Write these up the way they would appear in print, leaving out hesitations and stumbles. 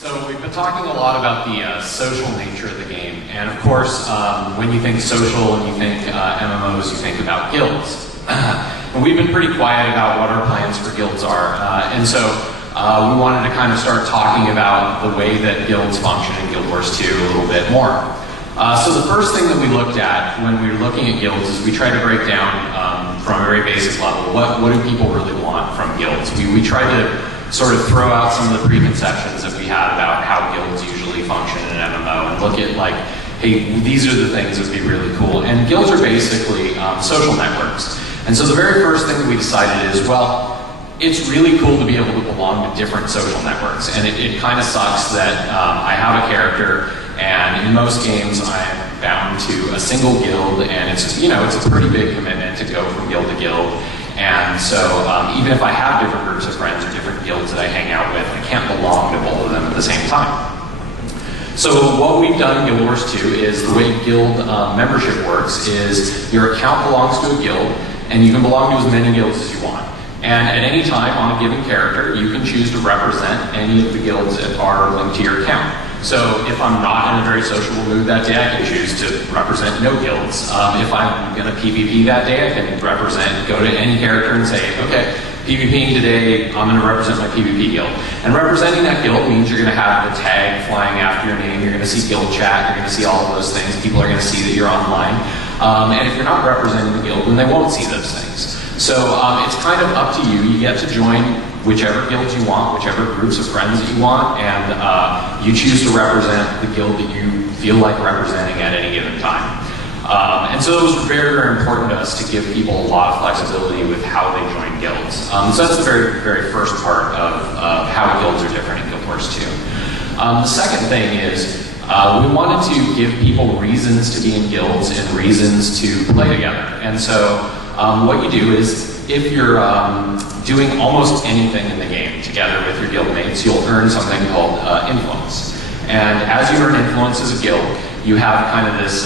So we've been talking a lot about the social nature of the game, and of course, when you think social and you think MMOs, you think about guilds. And we've been pretty quiet about what our plans for guilds are, and so we wanted to kind of start talking about the way that guilds function in Guild Wars 2 a little bit more. So the first thing that we looked at when we were looking at guilds is we tried to break down from a very basic level, what do people really want from guilds? We tried to sort of throw out some of the preconceptions that we had about how guilds usually function in an MMO and look at like, hey, these are the things that would be really cool. And guilds are basically social networks. And so the very first thing that we decided is, well, it's really cool to be able to belong to different social networks. And it kind of sucks that I have a character and in most games I'm bound to a single guild, and it's a pretty big commitment to go from guild to guild. And so even if I have different groups of friends or different guilds that I hang out with, I can't belong to both of them at the same time. So what we've done in Guild Wars 2 is the way guild membership works is your account belongs to a guild, and you can belong to as many guilds as you want. And at any time on a given character, you can choose to represent any of the guilds that are linked to your account. So if I'm not in a very sociable mood that day, I can choose to represent no guilds. If I'm going to PvP that day, I can go to any character and say, okay, PvPing today, I'm going to represent my PvP guild. And representing that guild means you're going to have the tag flying after your name, you're going to see guild chat, you're going to see all of those things, people are going to see that you're online. And if you're not representing the guild, then they won't see those things. So it's kind of up to you. You get to join whichever guilds you want, whichever groups of friends that you want, and you choose to represent the guild that you feel like representing at any given time. And so it was very, very important to us to give people a lot of flexibility with how they join guilds. So that's the very, very first part of how guilds are different in Guild Wars 2. The second thing is we wanted to give people reasons to be in guilds and reasons to play together. And so what you do is, if you're doing almost anything in the game together with your guild mates, you'll earn something called influence. And as you earn influence as a guild, you have kind of this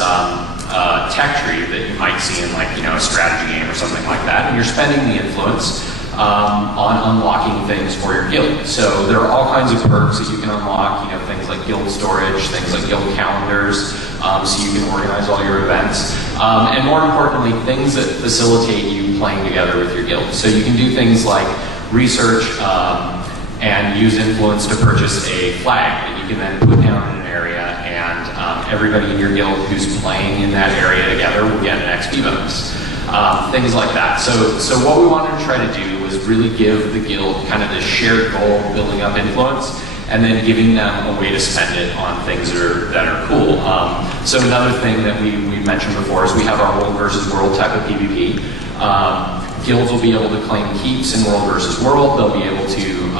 tech tree that you might see in a strategy game or something like that, and you're spending the influence on unlocking things for your guild. So there are all kinds of perks that you can unlock, things like guild storage, things like guild calendars, so you can organize all your events. And more importantly, things that facilitate you playing together with your guild. So you can do things like research and use influence to purchase a flag that you can then put down in an area, and everybody in your guild who's playing in that area together will get an XP bonus. Things like that. So what we wanted to try to do was really give the guild kind of this shared goal of building up influence, and then giving them a way to spend it on things that are cool. So another thing that we mentioned before is we have our world versus world type of PvP. Guilds will be able to claim keeps in world versus world. They'll be able to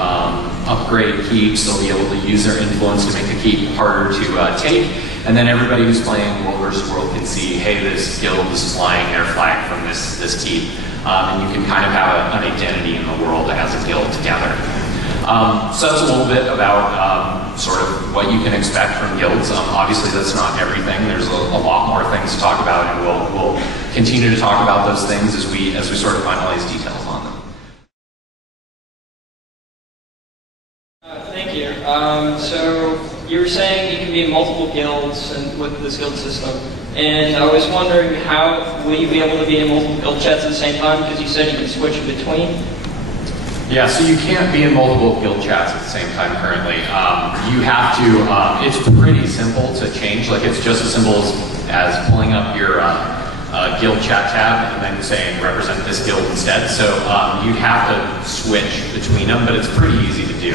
upgrade keeps. They'll be able to use their influence to make a keep harder to take. And then everybody who's playing world versus world can see, hey, this guild is flying their flag from this keep. And you can kind of have an identity in the world as a guild together. So that's a little bit about sort of what you can expect from guilds. Obviously that's not everything. There's a lot more things to talk about, and we'll continue to talk about those things as we sort of finalize details on them. Thank you. So you were saying you can be in multiple guilds and with this guild system, and I was wondering, how will you be able to be in multiple guild chats at the same time? Because you said you can switch in between. Yeah, so you can't be in multiple guild chats at the same time currently. You have to, it's pretty simple to change. Like, it's just as simple as pulling up your guild chat tab and then saying represent this guild instead. So you'd have to switch between them, but it's pretty easy to do.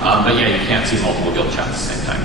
But yeah, you can't see multiple guild chats at the same time.